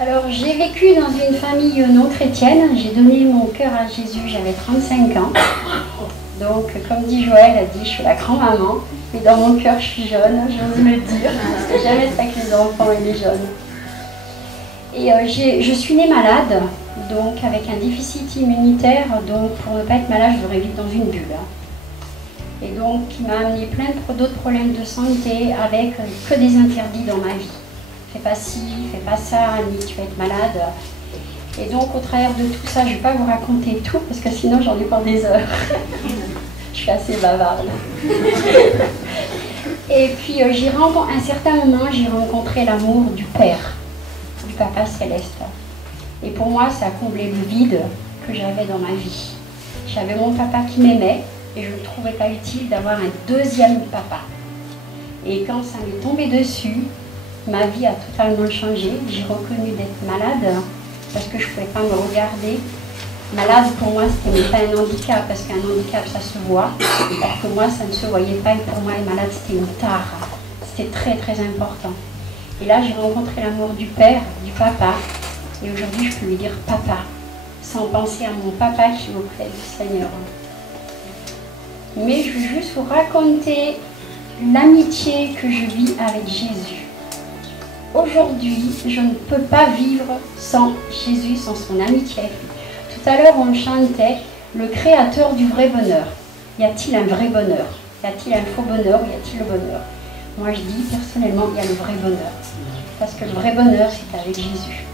Alors, j'ai vécu dans une famille non chrétienne. J'ai donné mon cœur à Jésus, j'avais 35 ans. Donc, comme dit Joël, a dit, je suis la grand-maman. Mais dans mon cœur, je suis jeune, j'ose le dire. Parce que j'aime être avec les enfants et les jeunes. Et je suis née malade, donc avec un déficit immunitaire. Donc, pour ne pas être malade, je devrais vivre dans une bulle. Et donc, qui m'a amené plein d'autres problèmes de santé avec que des interdits dans ma vie. Fais pas ci, fais pas ça, Annie, tu vas être malade. Et donc, au travers de tout ça, je ne vais pas vous raconter tout, parce que sinon, j'en ai pour des heures. Je suis assez bavarde. Et puis, à un certain moment, j'ai rencontré l'amour du Père, du Papa Céleste. Et pour moi, ça a comblé le vide que j'avais dans ma vie. J'avais mon papa qui m'aimait, et je ne trouvais pas utile d'avoir un deuxième papa. Et quand ça m'est tombé dessus, ma vie a totalement changé. J'ai reconnu d'être malade parce que je ne pouvais pas me regarder. Malade pour moi, c'était même pas un handicap, parce qu'un handicap ça se voit. Alors que moi, ça ne se voyait pas, et pour moi, être malade, c'était une tare. C'était très très important. Et là, j'ai rencontré l'amour du Père, du Papa. Et aujourd'hui, je peux lui dire Papa, sans penser à mon papa qui m'offrait du Seigneur. Mais je veux juste vous raconter l'amitié que je vis avec Jésus. Aujourd'hui, je ne peux pas vivre sans Jésus, sans son amitié. Tout à l'heure, on chantait le créateur du vrai bonheur. Y a-t-il un vrai bonheur? Y a-t-il un faux bonheur? Y a-t-il le bonheur? Moi, je dis personnellement, il y a le vrai bonheur. Parce que le vrai bonheur, c'est avec Jésus.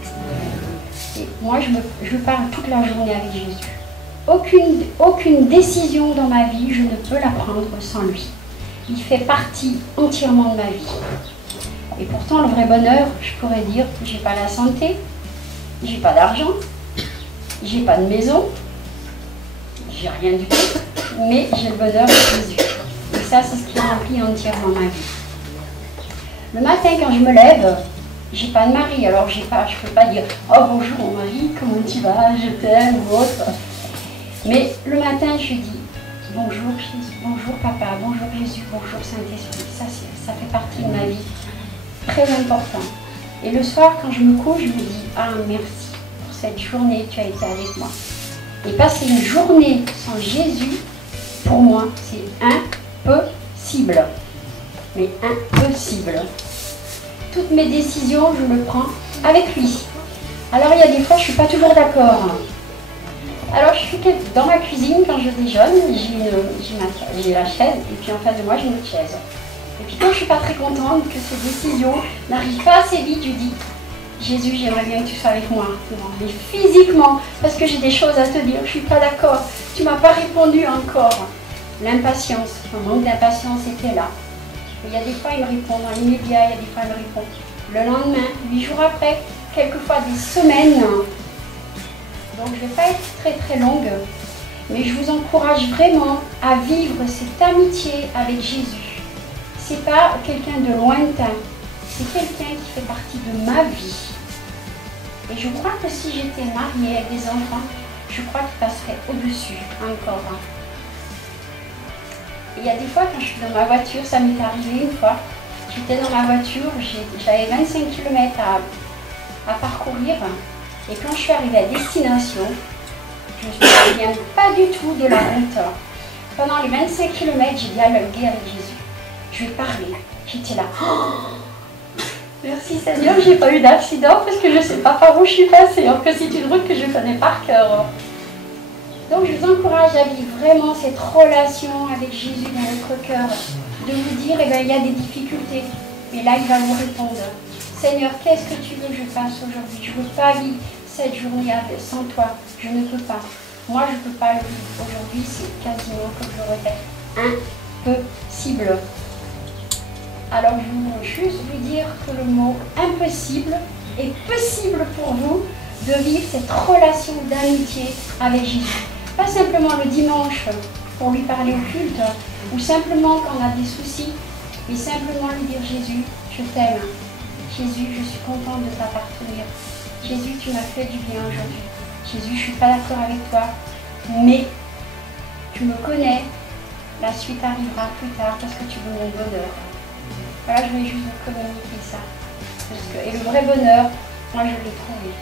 Et moi, je parle toute la journée avec Jésus. Aucune décision dans ma vie, je ne peux la prendre sans lui. Il fait partie entièrement de ma vie. Et pourtant, le vrai bonheur, je pourrais dire que j'ai pas la santé, j'ai pas d'argent, j'ai pas de maison, j'ai rien du tout, mais j'ai le bonheur de Jésus. Et ça, c'est ce qui remplit entièrement ma vie. Le matin, quand je me lève, j'ai pas de mari, alors je peux pas dire « Oh bonjour mon mari, comment tu vas, je t'aime » ou autre. Mais le matin, je dis « Bonjour Jésus, bonjour papa, bonjour Jésus, bonjour Saint-Esprit ». Ça fait partie de ma vie. Très important. Et le soir, quand je me couche, je me dis « Ah, merci pour cette journée, tu as été avec moi. » Et passer une journée sans Jésus, pour moi, c'est impossible. Mais impossible. Toutes mes décisions, je le prends avec lui. Alors, il y a des fois, je ne suis pas toujours d'accord. Alors, je suis dans ma cuisine, quand je déjeune, j'ai la chaise, et puis en face de moi, j'ai une autre chaise. Et puis quand je ne suis pas très contente que ces décisions n'arrivent pas assez vite, je dis « Jésus, j'aimerais bien que tu sois avec moi. » Mais physiquement, parce que j'ai des choses à te dire, je ne suis pas d'accord. Tu ne m'as pas répondu encore. L'impatience, le manque d'impatience était là. Et il y a des fois, il me répond dans l'immédiat, il y a des fois, il me répond le lendemain, 8 jours après, quelquefois des semaines. Donc je ne vais pas être très très longue, mais je vous encourage vraiment à vivre cette amitié avec Jésus. Ce n'est pas quelqu'un de lointain, c'est quelqu'un qui fait partie de ma vie. Et je crois que si j'étais mariée avec des enfants, je crois qu'il passerait au-dessus encore. Et il y a des fois, quand je suis dans ma voiture, ça m'est arrivé une fois, j'étais dans ma voiture, j'avais 25 km à parcourir, et quand je suis arrivée à destination, je ne me souviens pas du tout de la route. Pendant les 25 km, j'ai dialogué avec Jésus. Je lui ai parlé. J'étais là. Oh, merci Seigneur, j'ai pas eu d'accident parce que je ne sais pas par où je suis passée. Alors que c'est une route que je connais par cœur. Donc je vous encourage à vivre vraiment cette relation avec Jésus dans votre cœur. De vous dire, eh bien, il y a des difficultés. Mais là, il va vous répondre. Seigneur, qu'est-ce que tu veux que je fasse aujourd'hui? Je ne veux pas vivre cette journée sans toi. Je ne peux pas. Moi, je ne peux pas le vivre. Aujourd'hui, c'est quasiment, comme je le répète, impossible. Alors, je veux juste vous dire que le mot impossible est possible pour vous de vivre cette relation d'amitié avec Jésus. Pas simplement le dimanche pour lui parler au culte, ou simplement quand on a des soucis, mais simplement lui dire Jésus, je t'aime. Jésus, je suis contente de t'appartenir. Jésus, tu m'as fait du bien aujourd'hui. Jésus, je ne suis pas d'accord avec toi, mais tu me connais. La suite arrivera plus tard parce que tu veux mon bonheur. Voilà, je voulais juste vous communiquer ça. Et le vrai bonheur, moi je l'ai trouvé.